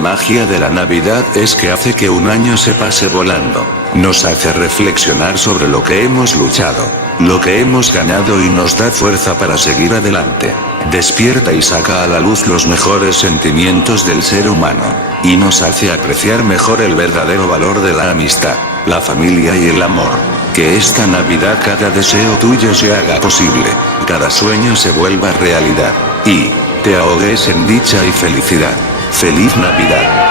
La magia de la Navidad es que hace que un año se pase volando. Nos hace reflexionar sobre lo que hemos luchado, lo que hemos ganado y nos da fuerza para seguir adelante. Despierta y saca a la luz los mejores sentimientos del ser humano, y nos hace apreciar mejor el verdadero valor de la amistad, la familia y el amor. Que esta Navidad cada deseo tuyo se haga posible, cada sueño se vuelva realidad, y te ahogues en dicha y felicidad. ¡Feliz Navidad!